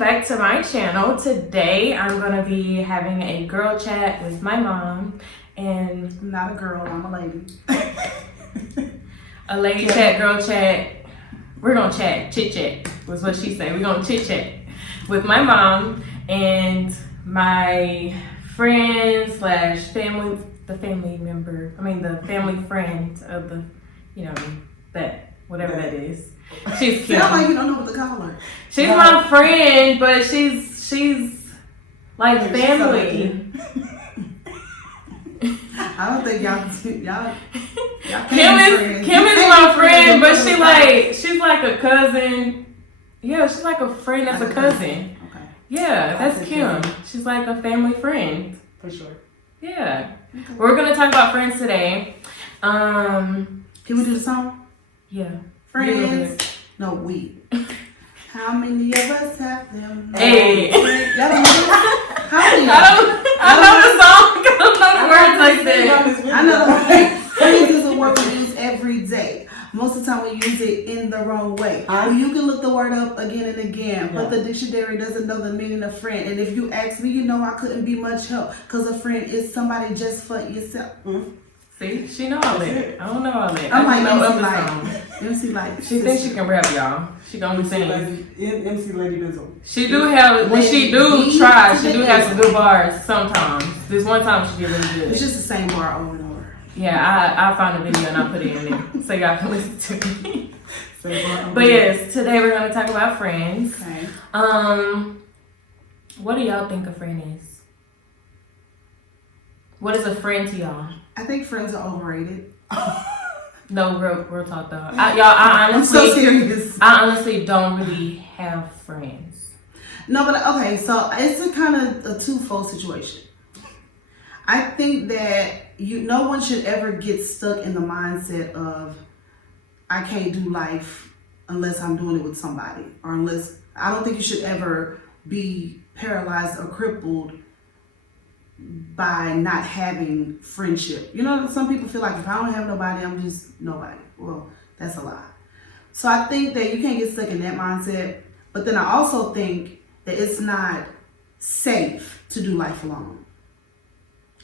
back to my channel. Today I'm going to be having a girl chat with my mom. And I'm not a girl, I'm a lady. A lady chat, girl chat. We're going to chat, chit chat was what she said. We're going to chit chat with my mom and my friend slash family, the family friend of the, that, whatever that is. She's cute. Sound like you don't know what to call her. She's my friend, but she's like family. I don't think y'all Kim is my friend, but she's like a cousin. Yeah, she's like a friend that's a cousin. Okay. Yeah, that's Kim. She's like a family friend. For sure. Yeah. Okay. We're gonna talk about friends today. Can we do the song? Yeah. Friends. No, we. How many of us have them? Hey. Y'all don't know this? How many? I know the song. I don't know the words like that. I know the word. Friends is a word we use every day. Most of the time we use it in the wrong way. You can look the word up again and again, but the dictionary doesn't know the meaning of friend. And if you ask me, I couldn't be much help because a friend is somebody just for yourself. Mm-hmm. See, she know all that. I don't know all that. I'm like MC Light. She thinks she can rap, y'all. She gonna be singing. MC Lady Bizzle. She do have, when she do try, she do have some good bars sometimes. This one time she did really good. It's just the same bar over and over. Yeah, I found a video and I put it in there so y'all can listen to me. But yes, today we're gonna talk about friends. Okay. What do y'all think a friend is? What is a friend to y'all? I think friends are overrated. No, real talk though. I'm so serious. I honestly don't really have friends. No, but okay, so it's a kind of a twofold situation. I think that no one should ever get stuck in the mindset of I can't do life unless I'm doing it with somebody, or I don't think you should ever be paralyzed or crippled by not having friendship. Some people feel like if I don't have nobody, I'm just nobody. Well, that's a lie. So I think that you can't get stuck in that mindset. But then I also think that it's not safe to do life alone.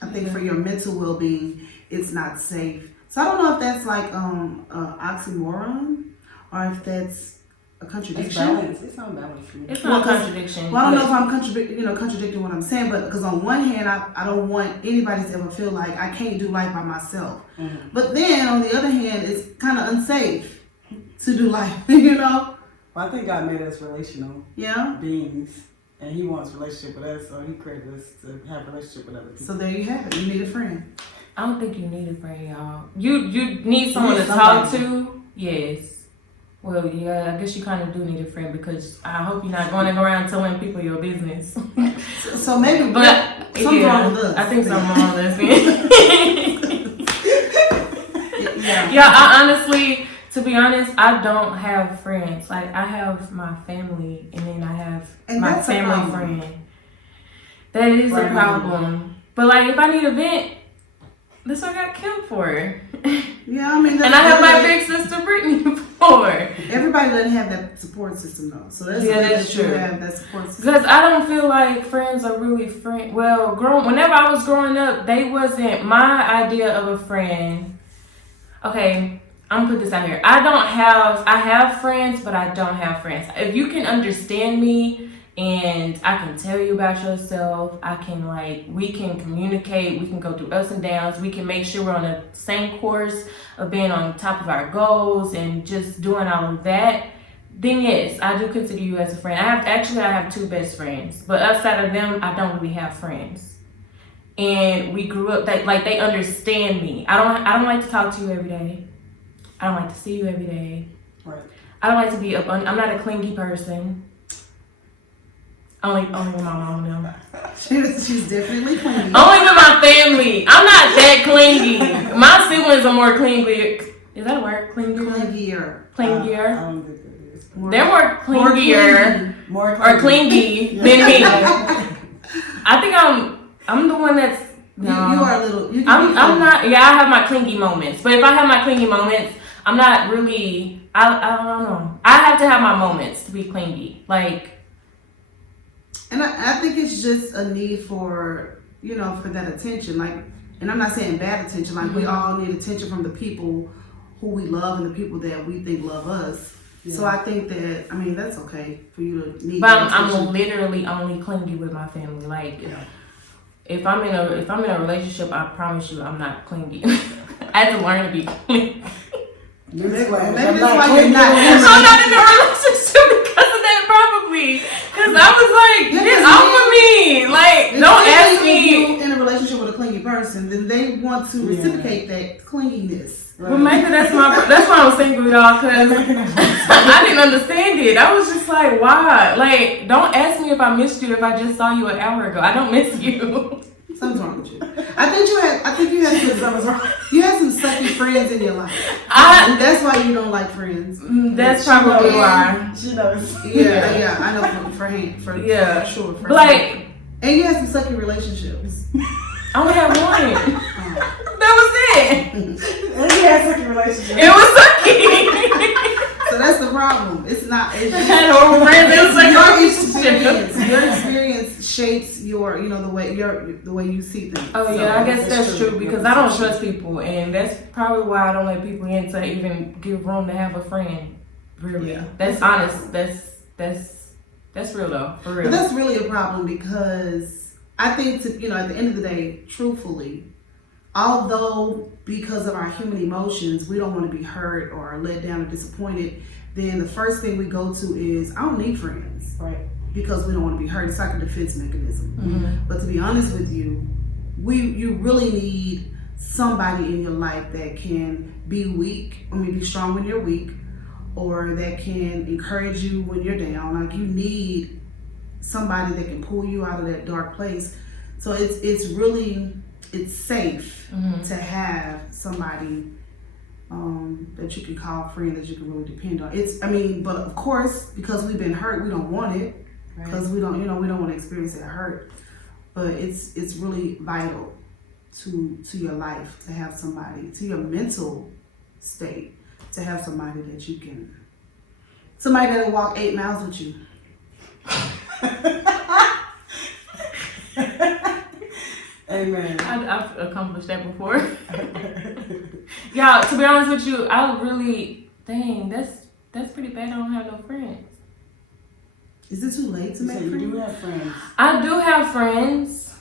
I think for your mental well-being, it's not safe. So I don't know if that's like an oxymoron or if that's a contradiction. It's not balance. It's not a contradiction. Well, I don't know if I'm contradicting what I'm saying, but because on one hand, I don't want anybody to ever feel like I can't do life by myself. Mm-hmm. But then on the other hand, it's kind of unsafe to do life, Well, I think God made us relational beings, and He wants relationship with us, so He created us to have a relationship with other people. So there you have it. You need a friend. I don't think you need a friend, y'all. You need someone to talk to. Yes. Well, yeah, I guess you kind of do need a friend because I hope you're not going around telling people your business. so maybe, but something wrong with us. I think something wrong with us. Yeah, I honestly, to be honest, I don't have friends. Like, I have my family, and then I have my family friend. That is a problem. But like, if I need a vent, that's what I got Kim for. Yeah, I mean, and I have my big sister Brittany for. Everybody doesn't have that support system though, so that's true. Have that support system. Because I don't feel like friends are really friends. Well, whenever I was growing up, they wasn't my idea of a friend. Okay, I'm gonna put this out here. I have friends, but I don't have friends. If you can understand me and I can tell you about yourself, we can communicate, we can go through ups and downs, we can make sure we're on the same course of being on top of our goals and just doing all of that, then yes, I do consider you as a friend. I have two best friends, but outside of them, I don't really have friends. And we grew up, they understand me. I don't like to talk to you every day. I don't like to see you every day. Right. I don't like to be I'm not a clingy person. Only with my mom and them. She's definitely clingy. Only with my family. I'm not that clingy. My siblings are more clingy. Is that a word? Clingier. Clingier. I don't think that is. They're more clingier or clingy than me. I think I'm the one that's no. You are a little. I'm not. Yeah, I have my clingy moments. But if I have my clingy moments, I'm not really. I don't know. I have to have my moments to be clingy. Like And I think it's just a need for, for that attention. Like, and I'm not saying bad attention. Like, we all need attention from the people who we love and the people that we think love us. Yeah. So I think that, that's okay for you to need. But I'm literally only clingy with my family. Like, if I'm in a relationship, I promise you, I'm not clingy. I had to learn to be clingy. Maybe that's why you're not. I'm not in a relationship because of that, probably. Because I was like, get off of me. Like, don't ask me. If you're in a relationship with a clingy person, then they want to reciprocate that clinginess. Right. Well, maybe that's why I'm single, y'all. Because I didn't understand it. I was just like, why? Like, don't ask me if I missed you if I just saw you an hour ago. I don't miss you. Something's wrong with you. I think you had some sucky friends in your life. And that's why you don't like friends. That's probably why. She knows. Yeah, I know for sure. For like, and you had some sucky relationships. I only had one. That was it. And you had sucky relationships. It was sucky. So that's the problem. It's not. It's just, had old friends. It was like your experience shapes your, the way you see things. Oh yeah, I guess that's true because I don't trust people, and that's probably why I don't let people in to even give room to have a friend. Really, that's honest. That's real though, for real. But that's really a problem because I think at the end of the day, truthfully, although because of our human emotions, we don't want to be hurt or let down or disappointed, then the first thing we go to is, I don't need friends. Right. Because we don't want to be hurt. It's like a defense mechanism. Mm-hmm. But to be honest with you, you really need somebody in your life that can be strong when you're weak, or that can encourage you when you're down. Like, you need somebody that can pull you out of that dark place. So it's safe to have somebody that you can call friend, that you can really depend on. But of course, because we've been hurt, we don't want it. Because we don't want to experience that hurt. But it's really vital to your life to have somebody, to your mental state, to have somebody that'll walk 8 miles with you. Amen. I've accomplished that before. Y'all, to be honest with you, that's pretty bad. I don't have no friends. Is it too late to make friends? You do have friends. I do have friends.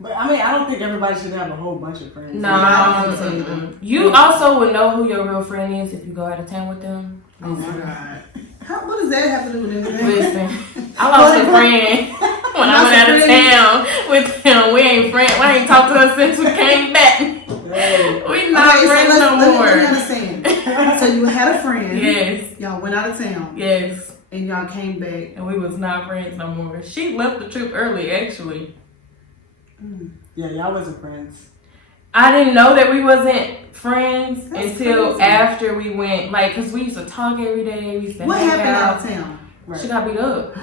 But I don't think everybody should have a whole bunch of friends. No. You also would know who your real friend is if you go out of town with them. Oh my God. What does that have to do with anything? Listen, I lost a friend when I went out of town with him. We ain't friends. We ain't talked to us since we came back. We not friends no more. Let me understand. So you had a friend. Yes. Y'all went out of town. Yes. And y'all came back. And we was not friends no more. She left the trip early, actually. Yeah, y'all wasn't friends. I didn't know that we wasn't friends until after we went, because we used to talk every day. We used to what hang happened out. out of town? Right. She got beat up.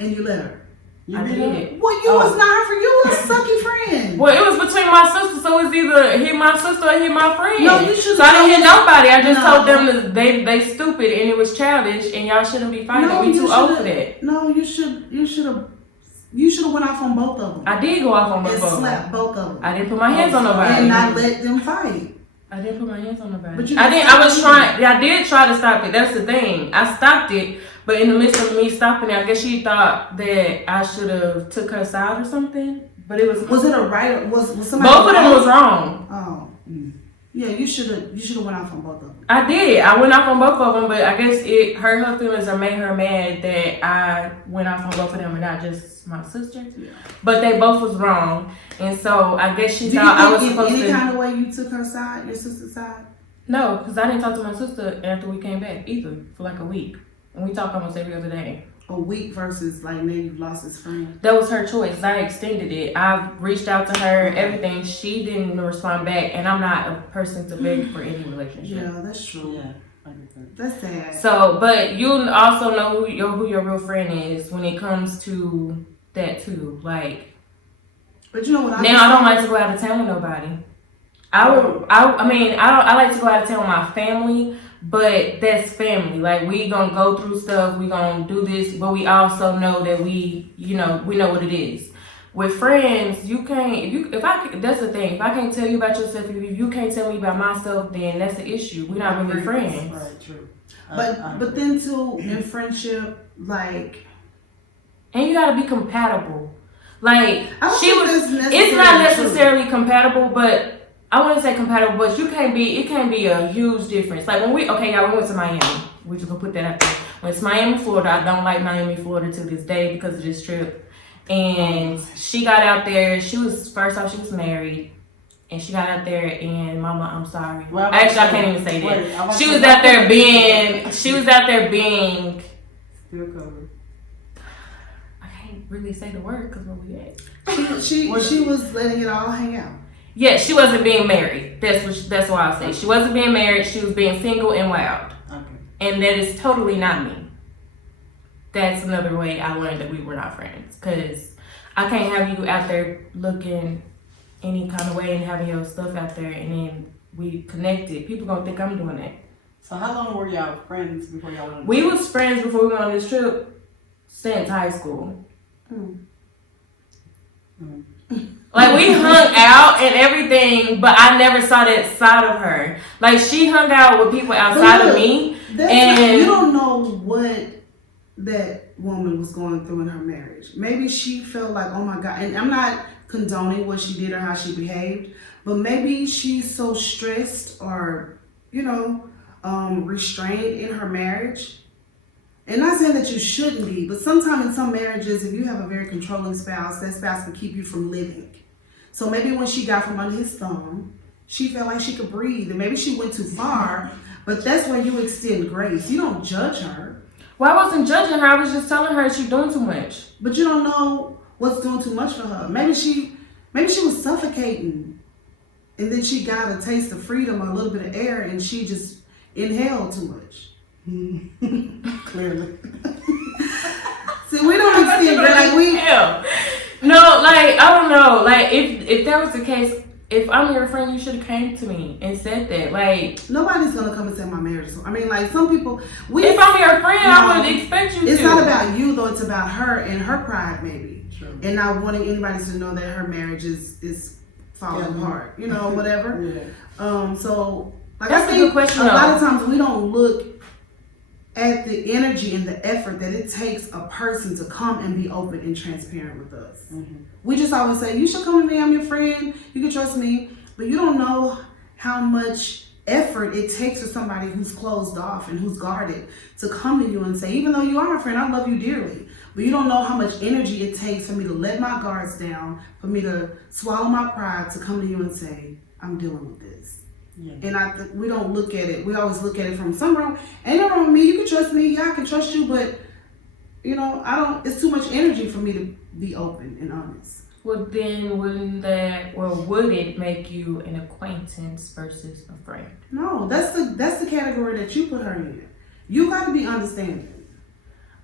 And you let her? I did. Well, you was not her friend. You was a sucky friend. Well, it was between my sisters, so it's either hit my sister or hit my friend. No, you should. So I didn't hit nobody. I just told them that they stupid and it was childish and y'all shouldn't be fighting. We too old for that. No, you should have went off on both of them. I did go off on both of them. And slapped both of them. I didn't put my hands on nobody. And not let them fight. I didn't put my hands on nobody. But I did try to stop it. That's the thing. I stopped it. But in the midst of me stopping it, I guess she thought that I should have took her side or something. But it was. Was it a right? Was somebody? Both of them was wrong. Oh. Yeah, you should have went off on both of them. I did. I went off on both of them, but I guess it hurt her feelings or made her mad that I went off on both of them and not just my sister. Yeah. But they both was wrong, and so I guess she thought I was supposed to. Any kind of way you took her side, your sister's side? No, because I didn't talk to my sister after we came back either for like a week. And we talk almost every other day. A week versus maybe you've lost his friend. That was her choice. I extended it. I reached out to her, everything. She didn't respond back, and I'm not a person to beg for any relationship. Yeah, that's true. Yeah, that's sad. So, but you also know who your real friend is when it comes to that too. But you know what? I don't like to go out of town with nobody. I like to go out of town with my family, but that's family. Like, we gonna go through stuff, we gonna do this, but we also know that we know what it is. With friends, you can't. That's the thing. If I can't tell you about yourself, if you can't tell me about myself, then that's the issue. We're not really friends. Right, true. But then too, in friendship, like, and you gotta be compatible. Like, it's not necessarily compatible, but I wouldn't say compatible, but it can't be a huge difference. Like, we went to Miami. We're just gonna put that out there. Went to Miami, Florida. I don't like Miami, Florida to this day because of this trip. And she got out there, she was married. And she got out there and mama, I'm sorry. Well, actually, I can't even say that. She was out there being still covered. Really say the word because where we at. She was letting it all hang out. Yeah, she wasn't being married. That's why I say she wasn't being married. She was being single and wild. Okay. And that is totally not me. That's another way I learned that we were not friends, because I can't have you out there looking any kind of way and having your stuff out there and then we connected. People gonna think I'm doing that. So how long were y'all friends before y'all went? We was friends before we went on this trip since high school. Like, we hung out and everything, but I never saw that side of her. Like, she hung out with people outside of me, and you don't know what that woman was going through in her marriage. Maybe she felt like, oh my God, and I'm not condoning what she did or how she behaved, but maybe she's so stressed or restrained in her marriage. And not saying that you shouldn't be, but sometimes in some marriages, if you have a very controlling spouse, that spouse can keep you from living. So maybe when she got from under his thumb, she felt like she could breathe, and maybe she went too far, but that's where you extend grace. You don't judge her. Well, I wasn't judging her. I was just telling her she's doing too much. But you don't know what's doing too much for her. Maybe she was suffocating, and then she got a taste of freedom, a little bit of air, and she just inhaled too much. Clearly. See, we don't extend like No, like, I don't know. Like, if that was the case, if I'm your friend, you should have came to me and said that. Like, nobody's gonna come and say my marriage. I mean, like, some people. If I'm your friend, I would expect you to. It's not about you though. It's about her and her pride, maybe, and not wanting anybody to know that her marriage is falling apart. Whatever. Yeah. So, like, that's I think a good question, a lot of times we don't look at the energy and the effort that it takes a person to come and be open and transparent with us. Mm-hmm. We just always say, you should come to me, I'm your friend, you can trust me, but you don't know how much effort it takes for somebody who's closed off and who's guarded to come to you and say, even though you are my friend, I love you dearly, but you don't know how much energy it takes for me to let my guards down, for me to swallow my pride, to come to you and say, I'm dealing with this. Yeah. And we don't look at it. We always look at it from somewhere. Ain't no wrong with me. You can trust me. Yeah, I can trust you. But I don't. It's too much energy for me to be open and honest. Well, then would it make you an acquaintance versus a friend? No, that's the category that you put her in. You got to be understanding.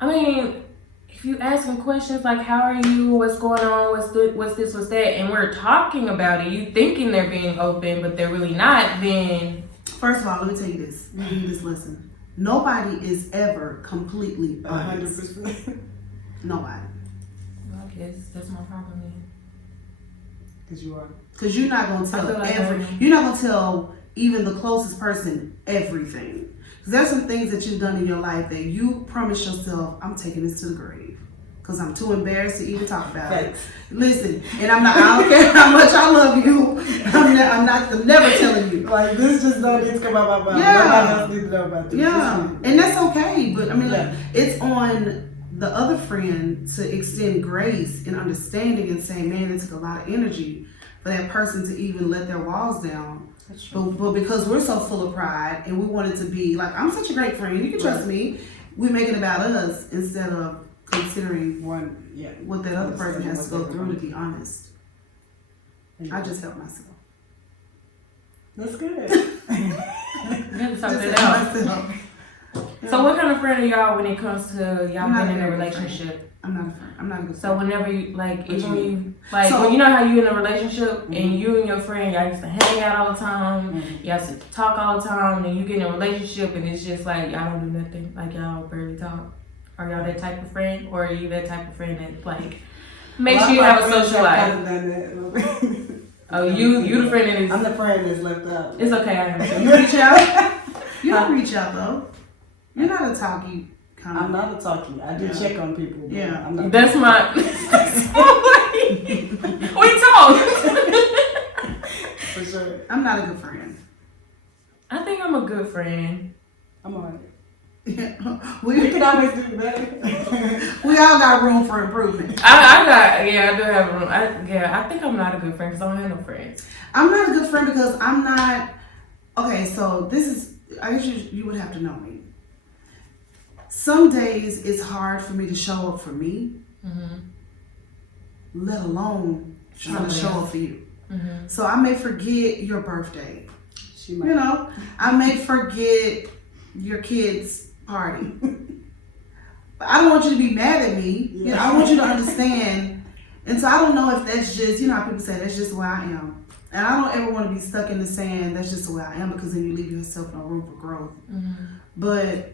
I mean, if you asking questions like, how are you, what's going on, what's this, what's that, and we're talking about it, you thinking they're being open, but they're really not, then... First of all, let me tell you this. Let me give you this lesson. Nobody is ever completely honest. 100%. Nobody. Well, I guess that's my problem then. Because you are. Because you're not going to tell you're not going to tell even the closest person everything. Because there's some things that you've done in your life that you promise yourself, I'm taking this to the grave. Because I'm too embarrassed to even talk about it. Listen, and I don't care how much I love you, I'm never telling you. Like, this just don't need to come out my mouth. Nobody else needs to know about this. Yeah, and that's okay. But I mean, like, it's on the other friend to extend grace and understanding and say, man, it took a lot of energy for that person to even let their walls down. But because we're so full of pride and we want it to be like, I'm such a great friend, you can trust me, we make it about us instead of considering what that other person has to go through to be honest. I just help myself. That's good. So what kind of friend are y'all when it comes to y'all being in a relationship? I'm not a friend. I'm not a good friend. So whenever you, like, even you, like, when you know how you in a relationship and you and your friend, y'all used to hang out all the time, y'all used to talk all the time, and you get in a relationship and it's just like, y'all don't do nothing, like, y'all barely talk. Are y'all that type of friend? Or are you that type of friend that, like, make sure you have a social life? Oh, you the friend that is... I'm the friend that's left out. It's okay, I am. You reach out? You don't reach out, though. You're not a talky kind of... I'm not a talkie. I do check on people. Yeah. I'm not That's my... We talk. For sure. I'm not a good friend. I think I'm a good friend. I'm alright. we can always do better. We all got room for improvement. I do have room. I think I'm not a good friend because I don't have no friends. I'm not a good friend because I'm not... Okay, so this is... I guess you would have to know me. Some days it's hard for me to show up for me, let alone trying to show up for you. So I may forget your birthday. You know, I may forget your kid's party. But I don't want you to be mad at me. Yeah. You know, I want you to understand. And so I don't know if that's just, you know how people say that's just the way I am. And I don't ever want to be stuck in the sand, that's just the way I am, because then you leave yourself no room for growth. But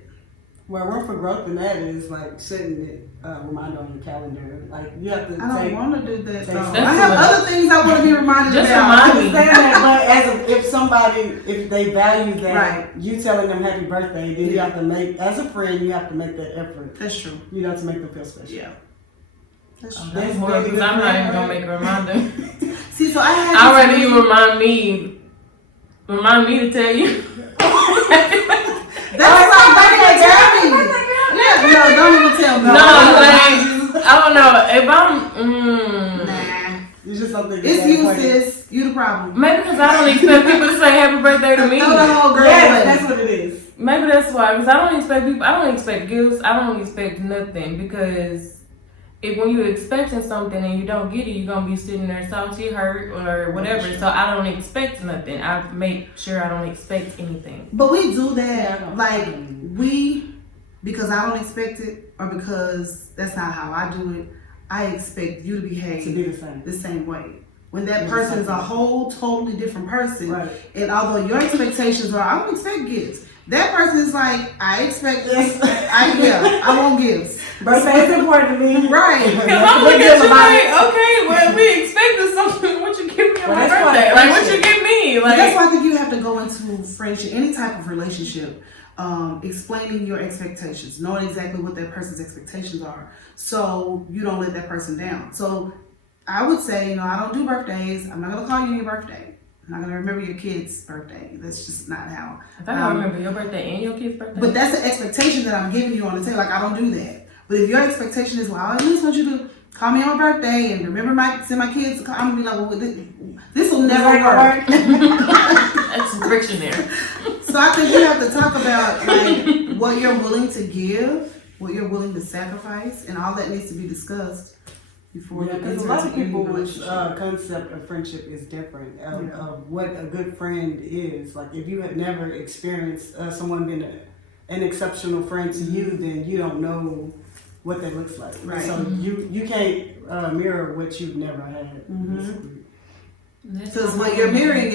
well, room for growth in that is like setting it reminder on your calendar. Like you have to. I don't want to do that. Though. I have other things I want to be reminded just about. Remind me. But if they value that, you telling them happy birthday, then you have to make, as a friend, you have to make that effort. That's true. You know, to make them feel special. Yeah. That's true. That's more because I'm not even gonna make a reminder. See, so I'd rather you remind me to tell you. That's like tell me. Yeah, no, don't even tell me. No, like I don't know if I'm. Nah, it's just something. It's you, sis. You the problem. Maybe because I don't expect people to say happy birthday to me. Throw the whole girl away. That's what it is. Maybe that's why, because I don't expect people. I don't expect gifts. I don't expect nothing because. When you're expecting something and you don't get it, you're gonna be sitting there salty, hurt, or whatever. So I don't expect nothing. I make sure I don't expect anything. But we do that, because I don't expect it, or because that's not how I do it. I expect you to behave to be the same way. When that person is a whole totally different person, and although your expectations are, I don't expect gifts. That person is like, I expect this. I want gifts. Birthday is important to me. Right. Because I'm looking at you like, okay, well, we expected something. What you give me on my birthday? Like, what you give me? Like, that's why I think you have to go into friendship, any type of relationship, explaining your expectations, knowing exactly what that person's expectations are, so you don't let that person down. So I would say, I don't do birthdays. I'm not going to call you on your birthday. I'm not gonna remember your kid's birthday. That's just not how. If I don't remember your birthday and your kid's birthday. But that's the expectation that I'm giving you on the table. Like, I don't do that. But if your expectation is, well, I at least want you to call me on my birthday and send my kids. I'm gonna be like, well, this will never work. That's friction there. So I think you have to talk about like what you're willing to give, what you're willing to sacrifice, and all that needs to be discussed. Because a lot of people's concept of friendship is different of what a good friend is. Like if you have never experienced someone being an exceptional friend to you, then you don't know what that looks like. Right. So you can't mirror what you've never had. Because what you're mirroring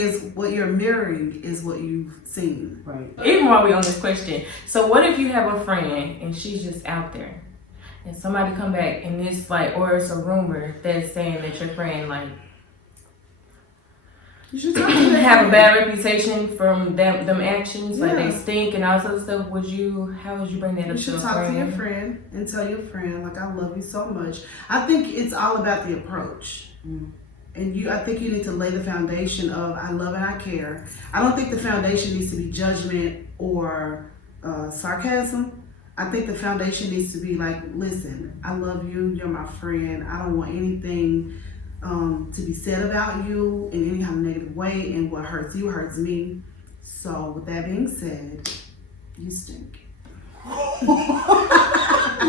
is what you've seen. Right. Even while we're on this question, so what if you have a friend and she's just out there? And somebody come back and it's like, or it's a rumor that's saying that your friend you should talk to them. Have a bad reputation from them actions, like they stink and all that stuff. How would you bring that up to a friend? You should talk to your friend and tell your friend, like, I love you so much. I think it's all about the approach. And I think you need to lay the foundation of I love and I care. I don't think the foundation needs to be judgment or sarcasm. I think the foundation needs to be like, listen, I love you, you're my friend. I don't want anything to be said about you in any kind of negative way, and what hurts you hurts me. So with that being said, you stink. You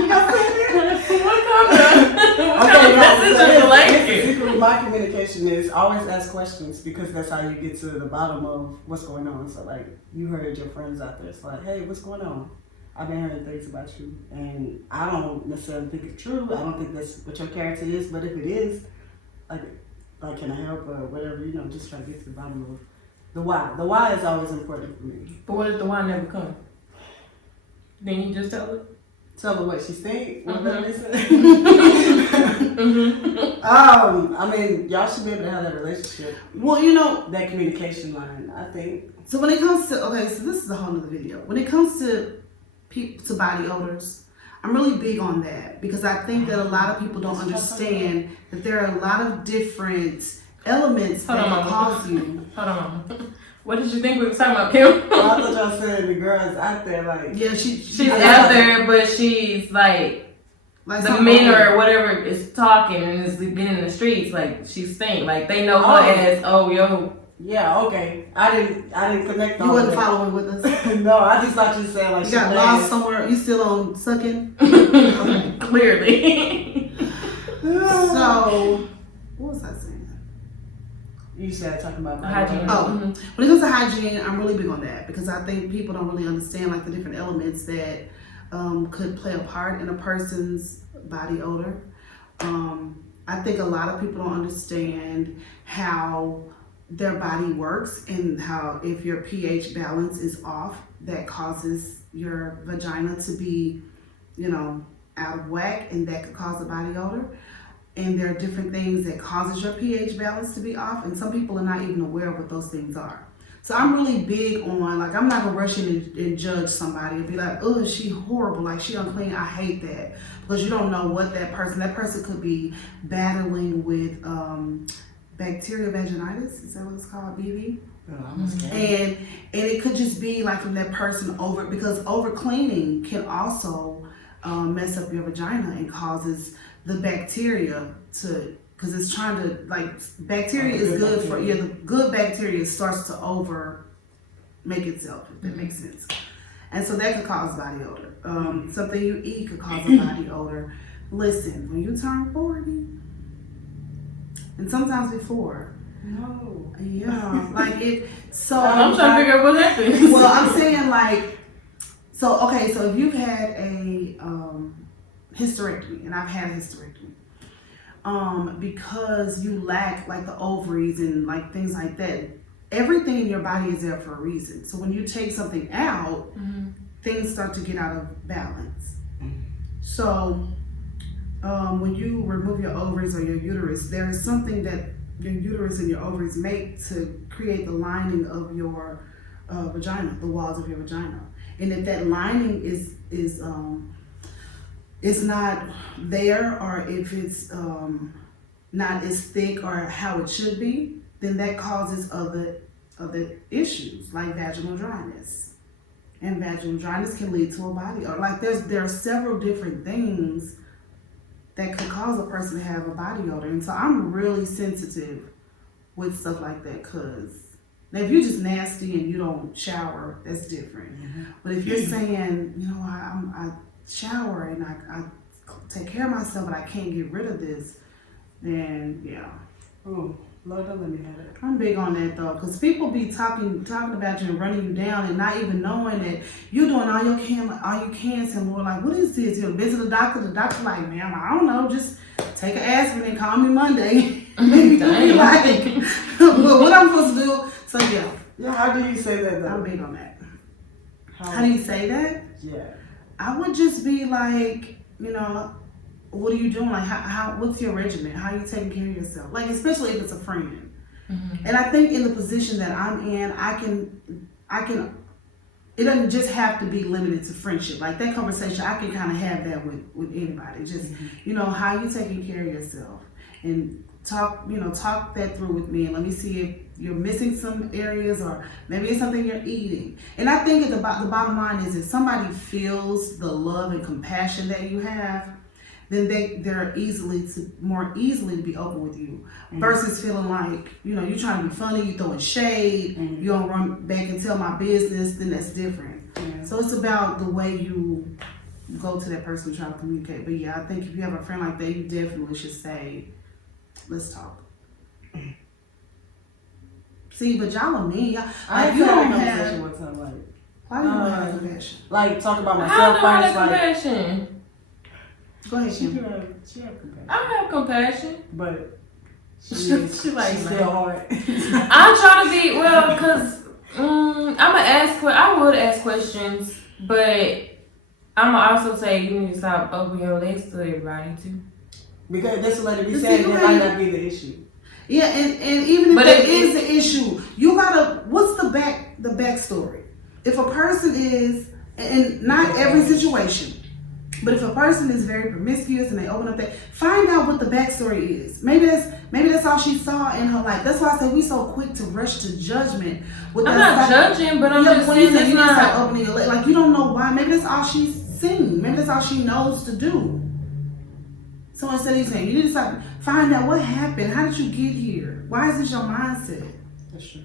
got my communication is always ask questions, because that's how you get to the bottom of what's going on. So like you heard your friends out there, it's like, hey, what's going on? I've been hearing things about you, and I don't necessarily think it's true. I don't think that's what your character is, but if it is, like can I help or whatever, just try to get to the bottom of the why. The why is always important for me. But what if the why never comes? Then you just tell her? Tell her what she thinks. Mm-hmm. I mean, y'all should be able to have that relationship. Well, that communication line, I think. So when it comes to, okay, so this is a whole nother video. When it comes to body odors, I'm really big on that because I think that a lot of people don't understand that there are a lot of different elements that can cause you. Hold on. What did you think we were talking about, Kim? Well, I thought y'all said the girl's out there, like... Yeah, she's out there, but she's like the men or whatever is talking and is been in the streets, like she's stink. Like they know her as, yo. Yeah, okay. I didn't connect on You wasn't following with us? No, I just thought you said like you got lost somewhere. You still on sucking? Okay. Clearly. So, what was I saying? You said talking about hygiene. When it comes to hygiene, I'm really big on that because I think people don't really understand like the different elements that could play a part in a person's body odor. I think a lot of people don't understand how their body works and how if your pH balance is off, that causes your vagina to be, out of whack, and that could cause a body odor. And there are different things that causes your pH balance to be off, and some people are not even aware of what those things are. So I'm really big on, like, I'm not gonna rush in and judge somebody and be like, oh, she horrible, like she unclean. I hate that, because you don't know what that person could be battling with bacterial vaginitis. Is that what it's called, BV? And it could just be like from that person because over cleaning can also mess up your vagina and causes the bacteria because it's trying to, like, bacteria is good for, the good bacteria starts to make itself, if that makes sense. And so that could cause body odor. Something you eat could cause a body odor. Listen, when you turn 40, and sometimes before. No. Yeah, like it, so. I'm trying to figure out what happened. Well, I'm saying so if you've had a hysterectomy, and I've had a hysterectomy, because you lack like the ovaries and like things like that, everything in your body is there for a reason. So when you take something out, things start to get out of balance. So when you remove your ovaries or your uterus, there is something that your uterus and your ovaries make to create the lining of your vagina, the walls of your vagina. And if that lining is not there, or if it's not as thick or how it should be, then that causes other issues like vaginal dryness. And vaginal dryness can lead to a body odor. Like there are several different things that could cause a person to have a body odor. And so I'm really sensitive with stuff like that, because now if you're just nasty and you don't shower, that's different. But if you're saying, I shower and I take care of myself, but I can't get rid of this, then yeah. Oh, Lord, don't let me have it. I'm big on that though, because people be talking about you and running you down and not even knowing that you're doing all you can, saying, Lord, like, what is this? You'll visit the doctor like, ma'am, I don't know, just take an aspirin and call me Monday. Maybe you'll be like, but what I'm supposed to do? So yeah. Yeah, how do you say that though? I'm big on that. How do you say that? Yeah. I would just be like, what are you doing? Like, what's your regimen? How are you taking care of yourself? Like, especially if it's a friend. And I think in the position that I'm in, I can. It doesn't just have to be limited to friendship. Like that conversation, I can kind of have that with anybody. Just, how you taking care of yourself, and talk that through with me, and let me see if you're missing some areas, or maybe it's something you're eating. And I think the bottom line is, if somebody feels the love and compassion that you have, then they're more easily to be open with you, versus feeling like, you're trying to be funny, you throwing shade, you don't run back and tell my business, then that's different. Yeah. So it's about the way you go to that person and try to communicate. But yeah, I think if you have a friend like that, you definitely should say, let's talk. See, but y'all are mean. I you had a don't conversation have. one time, like, Why do you not have compassion? Like, talk about How myself do I first. have Like, compassion? Go ahead, she Kim. have compassion. I have compassion. But She like, she's still hard. I'm trying to be, well, because I would ask questions, but I'm going to also say you need to stop opening your legs to everybody, too. Because that's what lady be The saying, thing that about might it- not be the issue. Yeah, and even if But that if- is the issue, you gotta. What's the backstory? If a person is, and not every situation, but if a person is very promiscuous and they open up that, find out what the backstory is. Maybe that's all she saw in her life. That's why I say we so quick to rush to judgment. With I'm that not stuff. judging, but I'm Yeah, just when you saying say it's you need to stop not. opening your leg, like you don't know why. Maybe that's all she's seen. Maybe that's all she knows to do. So instead of you saying, you need to stop, find out what happened. How did you get here? Why is this your mindset? That's true.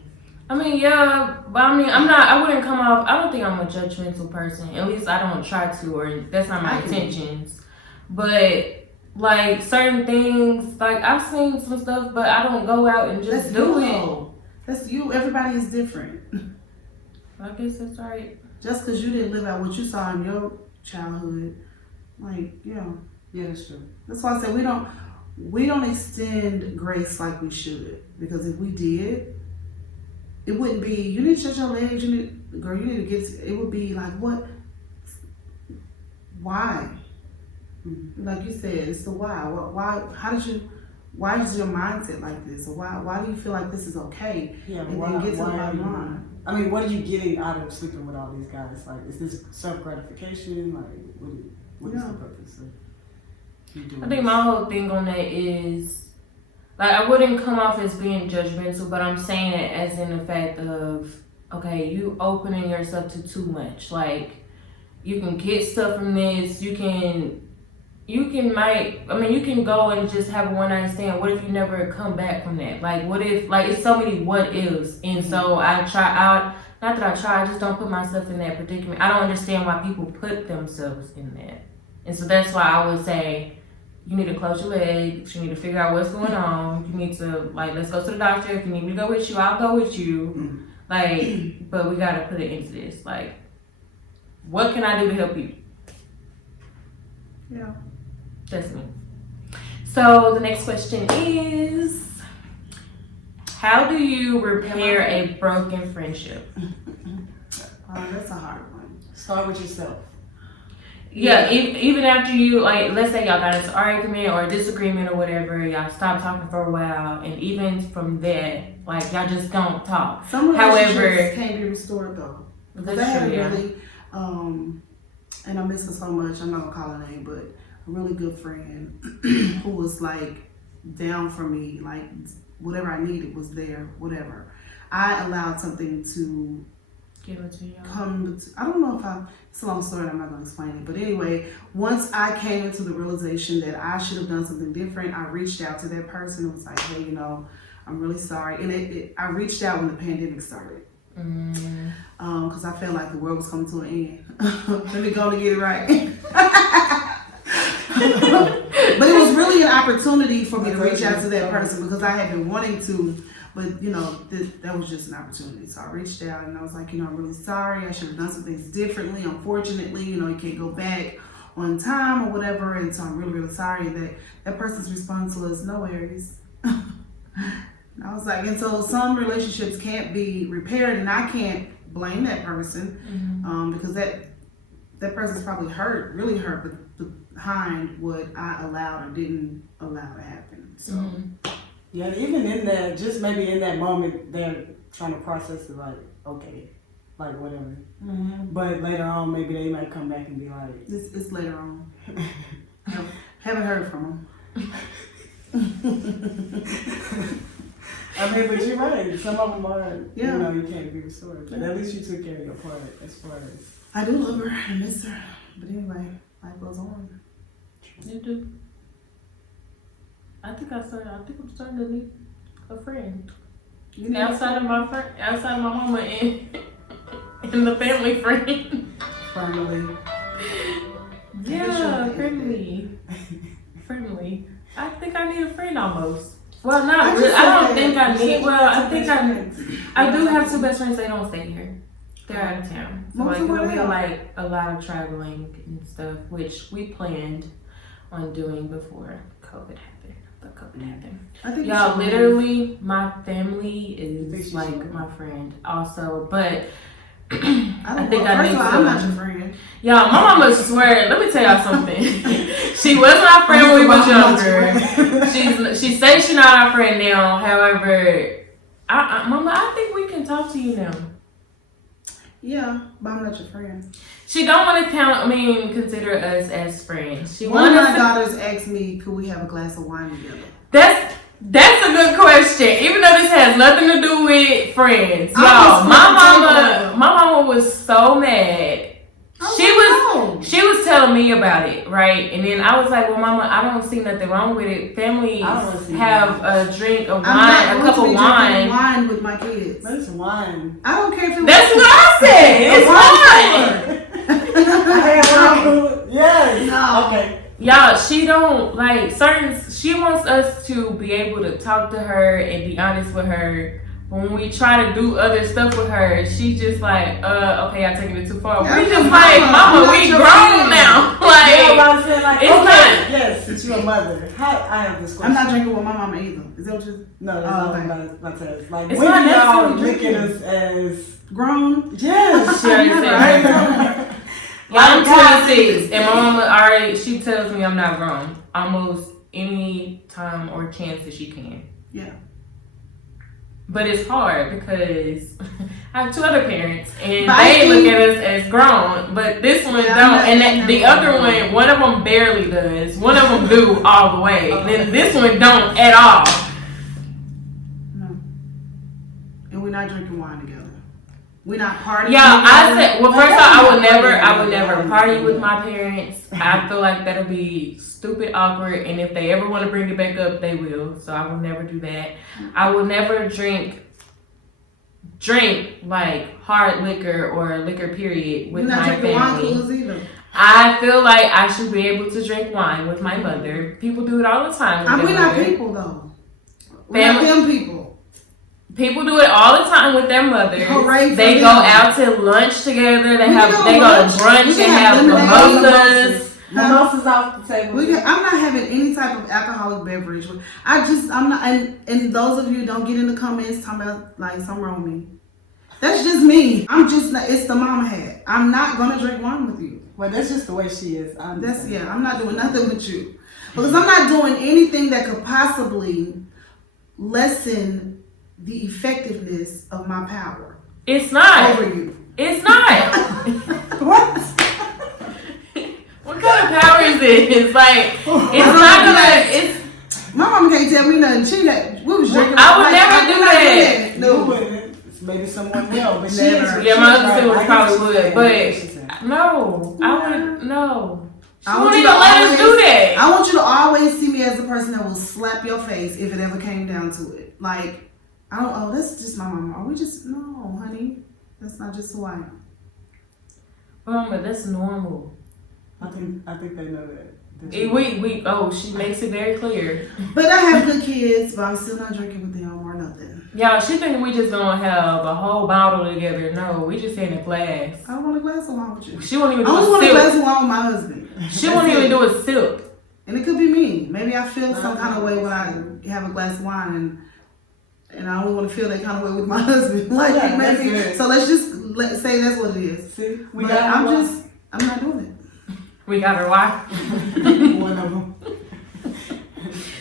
I mean, yeah, but I mean, I wouldn't come off, I don't think I'm a judgmental person. At least I don't try to, or that's not my intentions. But, like, certain things, like, I've seen some stuff, but I don't go out and just do it. That's you. Everybody is different. I guess that's right. Just because you didn't live out what you saw in your childhood, like, Yeah, that's true. That's why I say we don't extend grace like we should. Because if we did, it wouldn't be, you need to shut your legs, you need to get, it would be like, what? Why? Mm-hmm. Like you said, it's the why. Why is your mindset like this? Or why do you feel like this is okay? Yeah, and then get to the bottom line. I mean, what are you getting out of sleeping with all these guys? Like, is this self-gratification? Like, what is the purpose of you doing I think my whole thing on that is, like, I wouldn't come off as being judgmental, but I'm saying it as in the fact of, okay, you opening yourself to too much. Like, you can get stuff from this, you can go and just have a one night stand. What if you never come back from that? Like, what if, like, it's so many what ifs. And so I just don't put myself in that predicament. I don't understand why people put themselves in that. And so that's why I would say, you need to close your legs. You need to figure out what's going on. You need to, like, let's go to the doctor. If you need me to go with you, I'll go with you. Mm-hmm. Like, but we got to put it into this. Like, what can I do to help you? Yeah. That's me. So the next question is, how do you repair a broken friendship? That's a hard one. Start with yourself. Yeah, even after you, like, let's say y'all got into an argument or a disagreement or whatever, y'all stop talking for a while, and even from that, like, y'all just don't talk. Some relationships can't be restored though. Because I had a really, and I miss her so much, I'm not gonna call her name, but a really good friend who was like down for me, like whatever I needed was there, whatever. I allowed something to give it to you. I don't know it's a long story, I'm not going to explain it. But anyway, once I came into the realization that I should have done something different, I reached out to that person and was like, hey, I'm really sorry. And I reached out when the pandemic started. Because I felt like the world was coming to an end. Let me go and get it right. But it was really an opportunity for me to reach out to that person because I had been wanting to. But, that was just an opportunity. So I reached out and I was like, I'm really sorry. I should have done some things differently. Unfortunately, you can't go back on time or whatever. And so I'm really, really sorry. That person's response was, no worries. And I was like, and so some relationships can't be repaired, and I can't blame that person because that person's probably really hurt behind what I allowed or didn't allow to happen. So. Yeah, even in that, just maybe in that moment, they're trying to process it like, okay, like whatever. But later on, maybe they might come back and be like... It's later on. Haven't heard from them. I mean, but you're right. Some of them are, you can't be restored. But at least you took care of your part as far as... I do love her. I miss her. But anyway, life goes on. You do. I think I'm starting to need a friend. Outside of my mama and the family friend. Friendly. Yeah, friendly. I think I need a friend almost. Well, not really. I don't think I need. Well, I think I do have two best friends. They don't stay here. They're out of town. So Move like somewhere it'll be else. like a lot of traveling and stuff, which we planned on doing before COVID happened. But COVID happened. I think Y'all, you should literally, my family think is she like should. my friend also, but I I don't think know. I First need of all, I'm not to. your friend. Y'all, my mama swear. Let me tell y'all something. She was my friend when we was younger. She says she's not our friend now. However, Mama, I think we can talk to you now. Yeah, but I'm not your friend. She don't want to consider us as friends. She One of wants my daughters asked me, could we have a glass of wine together? That's a good question. Even though this has nothing to do with friends. I Y'all, was my mama was so mad. She was telling me about it, right? And then I was like, well, Mama, I don't see nothing wrong with it. Families have a drink of wine, a cup of wine. Wine with my kids. That's wine. I don't care if it was. That's what I said. It's wine. Yes. No. Okay. Y'all, she don't like she wants us to be able to talk to her and be honest with her. When we try to do other stuff with her, she's just like, okay, I'm taking it too far. Yeah, We just like, Mama, we grown now. Like, it's not. Yes, since you're a mother. I have this question. I'm not drinking with my mama either. Is that what you? No, that's not what I'm about to ask. Like, It's when not y'all necessarily look at us as Grown? yes, She already said right? I'm 26, and my mama she tells me I'm not grown almost any time or chance that she can. Yeah. But it's hard because I have two other parents, and But I they look think- at us as grown, but this one Yeah, don't. I'm not- And the other one of them barely does. One of them do all the way. Then this one don't at all. No. And we're not drinking wine together. We're not partying. Yeah, I together. said. Well, first off, I would never party with my parents. I feel like that'll be stupid awkward, and if they ever want to bring it back up, they will. So I will never do that. I will never drink like hard liquor or liquor period with We're not my drinking wine family. coolers either. I feel like I should be able to drink wine with my mother. People do it all the time. With We're their not mother. people though. We're not them people. People do it all the time with their mothers. Hooray for They them. go out to lunch together. They We go can to lunch. brunch We and can have lemonade. mimosas. Mimosas off the table. I'm not having any type of alcoholic beverage. I'm not, and those of you don't get in the comments talking about like something wrong with me. That's just me. I'm just not, it's the mama hat. I'm not gonna drink wine with you. Well, that's just the way she is. I'm not doing nothing with you. Because I'm not doing anything that could possibly lessen the effectiveness of my power It's not. over you. It's not. What? What kind of power is it? It's like it's not gonna. It's. My mama can't tell me nothing. We was drinking. I would never do that. No. Maybe someone will, but Never. Yeah, my other right. sister probably would, but but no, I would no. She I want won't you even to let us do always- that. I want you to always see me as the person that will slap your face if it ever came down to it. Like, that's just my mama. Are we just, no, honey. That's not just who I am. Mama, that's normal. I think they know that. She makes it very clear. But I have good kids, but I'm still not drinking with them or nothing. Y'all, she think we just gonna have a whole bottle together. No, we just in a glass. I don't want a glass of wine with you. She won't even I do only a want a sip. glass of wine with my husband. She won't even do a sip. And it could be me. Maybe I feel some kind of way when I have a glass of wine and I only want to feel that kind of way with my husband. Like, Yeah, that's maybe. good. So let's just say that's what it is. See, I'm not doing it. We got her wife. one of them.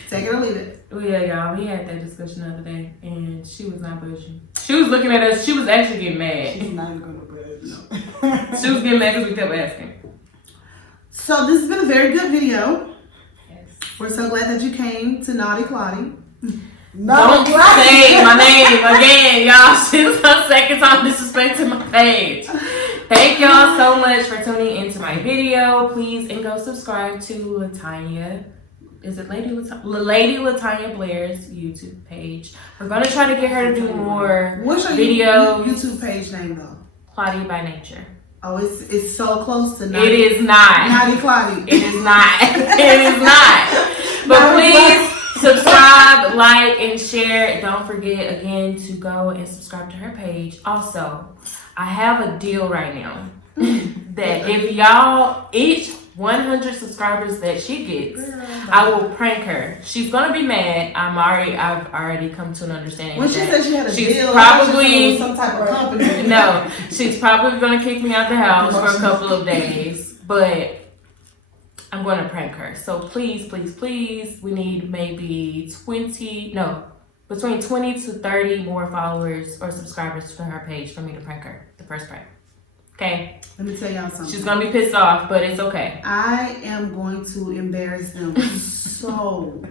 Take it or leave it. Oh yeah, y'all. We had that discussion the other day, and she was not budging. She was looking at us. She was actually getting She's mad. not gonna budge. She was getting mad because we kept asking. So this has been a very good video. Yes. We're so glad that you came to Naughty Clotty. Don't say my name again, y'all. This is her second time disrespecting my page. Thank y'all so much for tuning into my video. Please and go subscribe to Latanya. Is it Lady Latanya Blair's YouTube page? We're gonna try to get her to do more What's your videos. YouTube page name though? Plotty by nature. Oh, it's so close to It is not. Naughty Clotty. It is not. It is not. But please Subscribe, like, and share. Don't forget again to go and subscribe to her page. Also, I have a deal right now that if y'all each 100 subscribers that she gets, I will prank her. She's gonna be mad. I've already come to an understanding. When she said she had a she's deal, probably some type of company. No, she's probably gonna kick me out the house for a couple of days, but I'm gonna prank her. So please, please, please, we need maybe between 20 to 30 more followers or subscribers to her page for me to prank her. The first prank. Okay? Let me tell y'all something. She's gonna be pissed off, but it's okay. I am going to embarrass them so.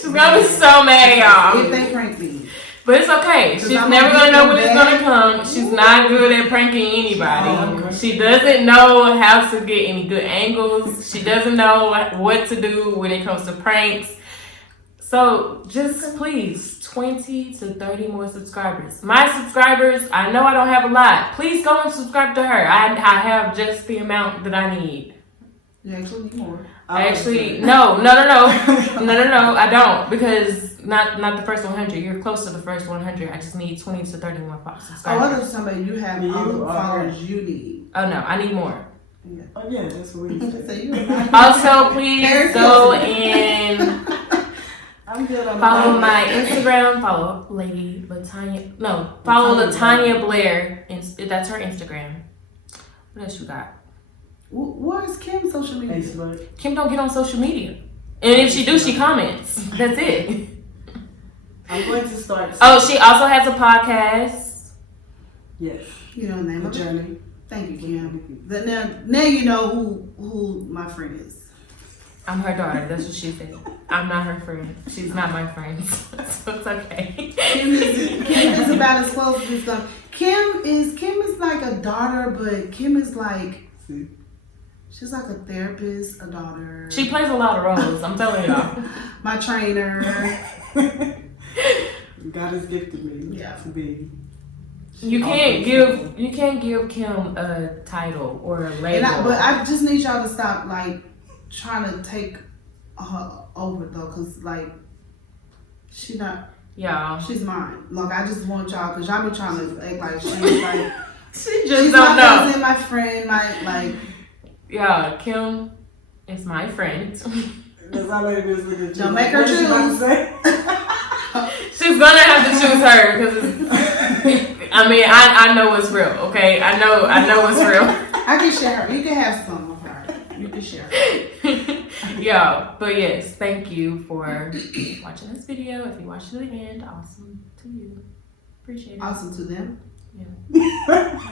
She's gonna be so mad, y'all. If they prank me. But it's okay. She's never gonna know when it's gonna come. She's not good at pranking anybody. She doesn't know how to get any good angles. She doesn't know what to do when it comes to pranks. So just please, 20 to 30 more subscribers. My subscribers, I know I don't have a lot. Please go and subscribe to her. I have just the amount that I need. You actually need more. No, I don't, because not the first 100. You're close to the first 100. I just need 20 to 30 more subscribers. Oh, I know somebody you have all the followers you need. Oh no, I need more. Yeah. Oh yeah, that's what we said. Also, please go and I'm good on follow my Instagram. Follow Lady Latanya. No, follow Latanya Blair. That's her Instagram. What else you got? Where's Kim's social media? Facebook. Kim don't get on social media, and if she do, she comments. That's it. I'm going to start. Oh, she also has a podcast. Yes. You know the name of it? Journey. Thank you, Kim. Now you know who my friend is. I'm her daughter. That's what she said. I'm not her friend. She's not my friend. So it's okay. Kim is about as close as it's going. Kim is like a daughter, but Kim is like she's like a therapist, a daughter. She plays a lot of roles. I'm telling y'all. My trainer. God has gifted me to be. You can't give Kim a title or a label. But I just need y'all to stop like trying to take her over though, cause like she's not. Y'all. She's mine. Like I just want y'all, cause y'all be trying to act like she's like she's don't my know. cousin, my friend, Yeah, Kim is my friend. Don't make her choose. She's gonna have to choose her because I mean I know it's real. Okay, I know it's real. I can share her. You can have some of her. You can share her. Yeah, but yes, thank you for watching this video. If you watched to the end, awesome to you. Appreciate it. Awesome to them. Yeah.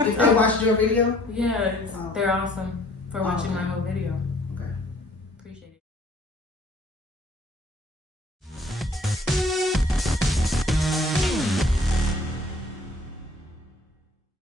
If they watched your video. Yeah, they're awesome for watching my whole video. Okay. Appreciate it.